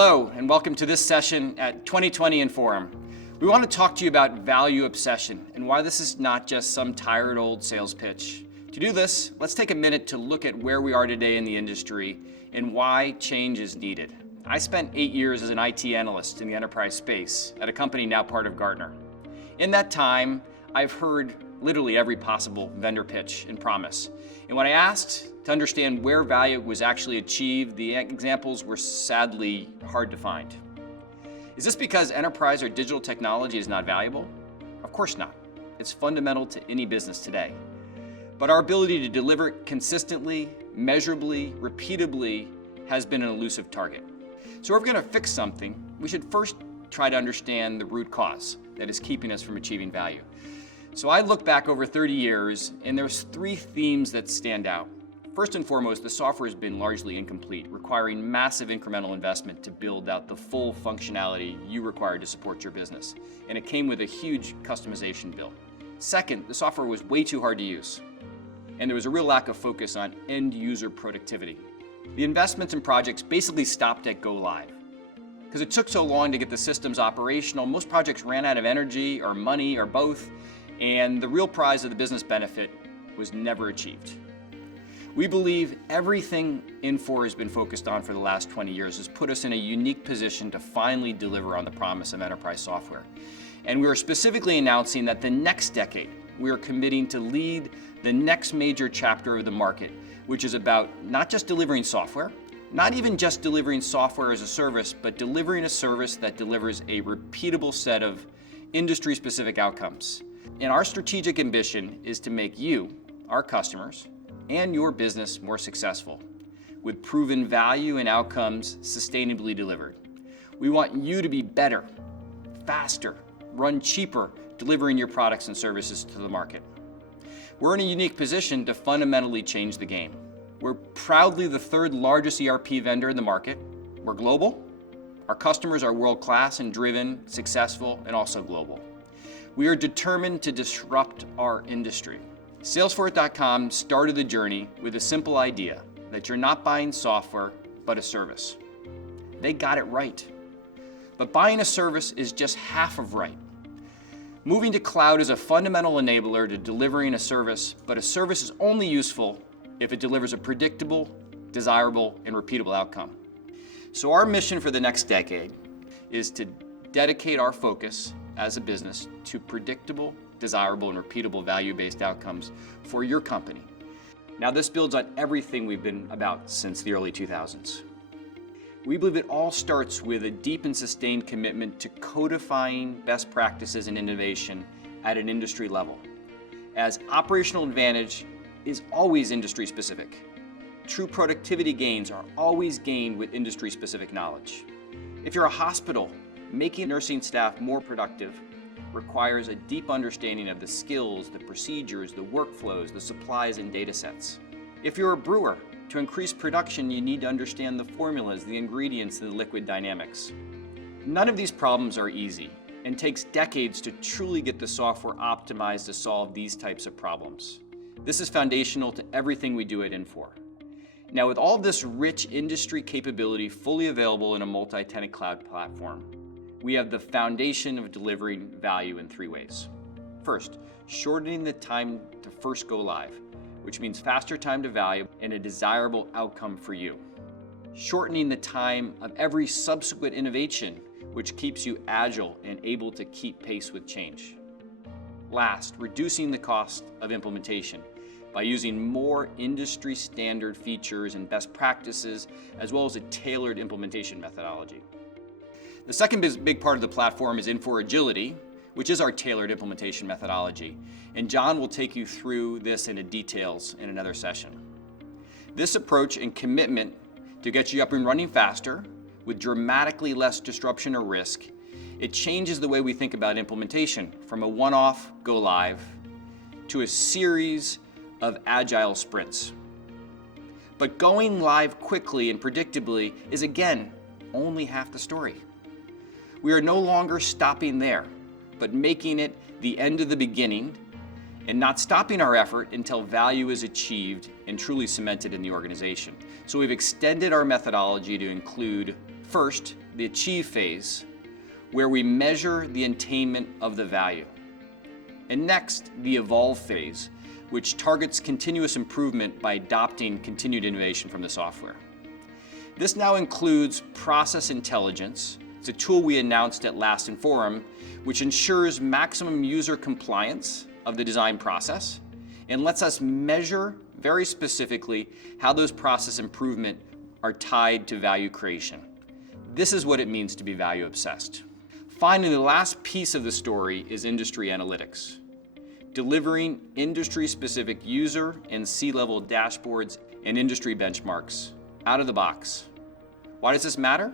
Hello, and welcome to this session at 2020 Inforum. We want to talk to you about value obsession and why this is not just some tired old sales pitch. To do this, let's take a minute to look at where we are today in the industry and why change is needed. I spent 8 years as an IT analyst in the enterprise space at a company now part of Gartner. In that time, I've heard literally every possible vendor pitch and promise. And when I asked to understand where value was actually achieved, the examples were sadly hard to find. Is this because enterprise or digital technology is not valuable? Of course not. It's fundamental to any business today. But our ability to deliver consistently, measurably, repeatably has been an elusive target. So if we're going to fix something, we should first try to understand the root cause that is keeping us from achieving value. So I look back over 30 years, and there's 3 themes that stand out. First and foremost, the software has been largely incomplete, requiring massive incremental investment to build out the full functionality you require to support your business. And it came with a huge customization bill. Second, the software was way too hard to use, and there was a real lack of focus on end user productivity. The investments and projects basically stopped at go live. Because it took so long to get the systems operational, most projects ran out of energy or money or both, and the real prize of the business benefit was never achieved. We believe everything Infor has been focused on for the last 20 years has put us in a unique position to finally deliver on the promise of enterprise software. And we are specifically announcing that the next decade, we are committing to lead the next major chapter of the market, which is about not just delivering software, not even just delivering software as a service, but delivering a service that delivers a repeatable set of industry-specific outcomes. And our strategic ambition is to make you, our customers, and your business more successful, with proven value and outcomes sustainably delivered. We want you to be better, faster, run cheaper, delivering your products and services to the market. We're in a unique position to fundamentally change the game. We're proudly the 3rd largest ERP vendor in the market. We're global. Our customers are world-class and driven, successful, and also global. We are determined to disrupt our industry. Salesforce.com started the journey with a simple idea that you're not buying software, but a service. They got it right. But buying a service is just half of right. Moving to cloud is a fundamental enabler to delivering a service, but a service is only useful if it delivers a predictable, desirable, and repeatable outcome. So our mission for the next decade is to dedicate our focus as a business to predictable, desirable, and repeatable value-based outcomes for your company. Now, this builds on everything we've been about since the early 2000s. We believe it all starts with a deep and sustained commitment to codifying best practices and innovation at an industry level, as operational advantage is always industry-specific. True productivity gains are always gained with industry-specific knowledge. If you're a hospital, making nursing staff more productive requires a deep understanding of the skills, the procedures, the workflows, the supplies, and data sets. If you're a brewer, to increase production, you need to understand the formulas, the ingredients, and the liquid dynamics. None of these problems are easy and takes decades to truly get the software optimized to solve these types of problems. This is foundational to everything we do at Infor. Now, with all this rich industry capability fully available in a multi-tenant cloud platform, we have the foundation of delivering value in 3 ways. First, shortening the time to first go live, which means faster time to value and a desirable outcome for you. Shortening the time of every subsequent innovation, which keeps you agile and able to keep pace with change. Last, reducing the cost of implementation by using more industry standard features and best practices, as well as a tailored implementation methodology. The second big part of the platform is Infor Agility, which is our tailored implementation methodology. And John will take you through this into details in another session. This approach and commitment to get you up and running faster with dramatically less disruption or risk, it changes the way we think about implementation from a one-off go live to a series of agile sprints. But going live quickly and predictably is again only half the story. We are no longer stopping there, but making it the end of the beginning and not stopping our effort until value is achieved and truly cemented in the organization. So we've extended our methodology to include, first, the achieve phase, where we measure the attainment of the value. And next, the evolve phase, which targets continuous improvement by adopting continued innovation from the software. This now includes process intelligence. It's a tool we announced at last Inforum, which ensures maximum user compliance of the design process and lets us measure very specifically how those process improvements are tied to value creation. This is what it means to be value obsessed. Finally, the last piece of the story is industry analytics, delivering industry-specific user and C-level dashboards and industry benchmarks out of the box. Why does this matter?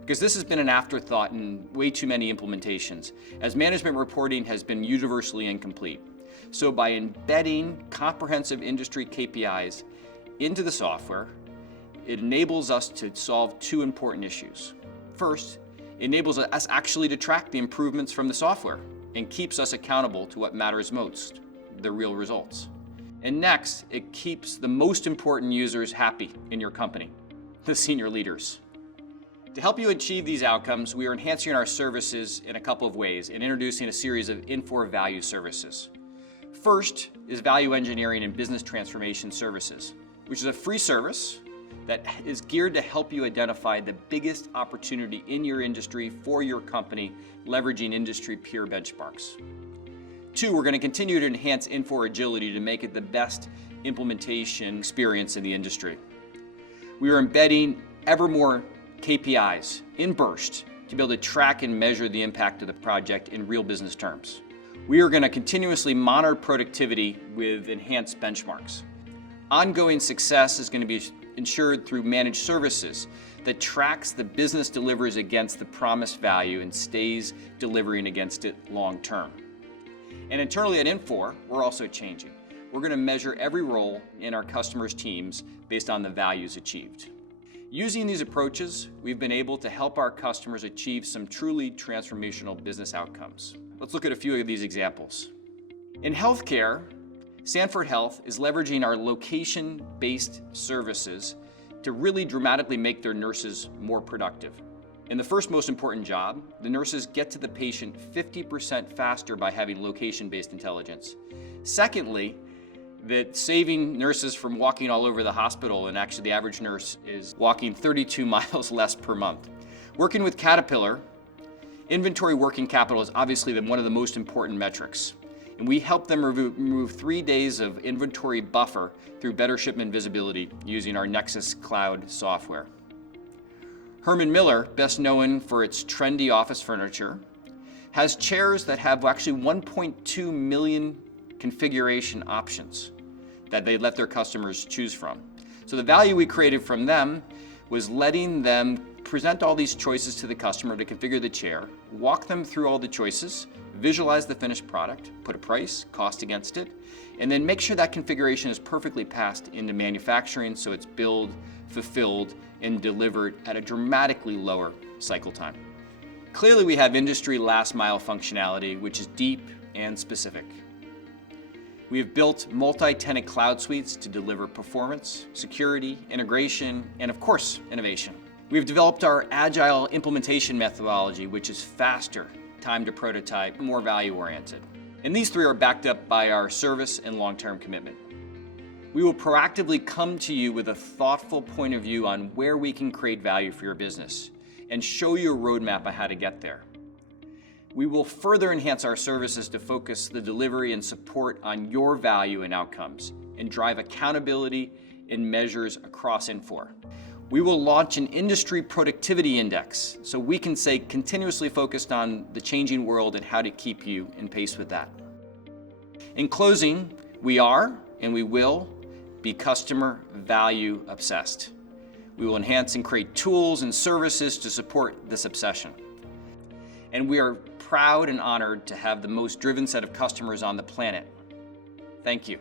Because this has been an afterthought in way too many implementations, as management reporting has been universally incomplete. So by embedding comprehensive industry KPIs into the software, it enables us to solve two important issues. First, it enables us actually to track the improvements from the software and keeps us accountable to what matters most, the real results. And next, it keeps the most important users happy in your company, the senior leaders. To help you achieve these outcomes, we are enhancing our services in a couple of ways and introducing a series of Infor value services. First is value engineering and business transformation services, which is a free service that is geared to help you identify the biggest opportunity in your industry for your company, leveraging industry peer benchmarks. Two, we're going to continue to enhance Infor agility to make it the best implementation experience in the industry. We are embedding ever more KPIs in burst to be able to track and measure the impact of the project in real business terms. We are going to continuously monitor productivity with enhanced benchmarks. Ongoing success is going to be ensured through managed services that tracks the business delivers against the promised value and stays delivering against it long term. And internally at Infor, we're also changing. We're going to measure every role in our customers' teams based on the values achieved. Using these approaches, we've been able to help our customers achieve some truly transformational business outcomes. Let's look at a few of these examples. In healthcare, Sanford Health is leveraging our location-based services to really dramatically make their nurses more productive. In the first most important job, the nurses get to the patient 50% faster by having location-based intelligence. Secondly, that saving nurses from walking all over the hospital, and actually the average nurse is walking 32 miles less per month. Working with Caterpillar, inventory working capital is obviously one of the most important metrics. And we help them remove 3 days of inventory buffer through better shipment visibility using our Nexus Cloud software. Herman Miller, best known for its trendy office furniture, has chairs that have actually 1.2 million configuration options that they let their customers choose from. So the value we created from them was letting them present all these choices to the customer to configure the chair, walk them through all the choices, visualize the finished product, put a price, cost against it, and then make sure that configuration is perfectly passed into manufacturing so it's built, fulfilled, and delivered at a dramatically lower cycle time. Clearly we have industry last mile functionality, which is deep and specific. We have built multi-tenant cloud suites to deliver performance, security, integration, and of course, innovation. We've developed our agile implementation methodology, which is faster, time to prototype, more value-oriented. And these three are backed up by our service and long-term commitment. We will proactively come to you with a thoughtful point of view on where we can create value for your business and show you a roadmap on how to get there. We will further enhance our services to focus the delivery and support on your value and outcomes and drive accountability and measures across Infor. We will launch an industry productivity index so we can stay continuously focused on the changing world and how to keep you in pace with that. In closing, we are and we will be customer value obsessed. We will enhance and create tools and services to support this obsession. And we are proud and honored to have the most driven set of customers on the planet. Thank you.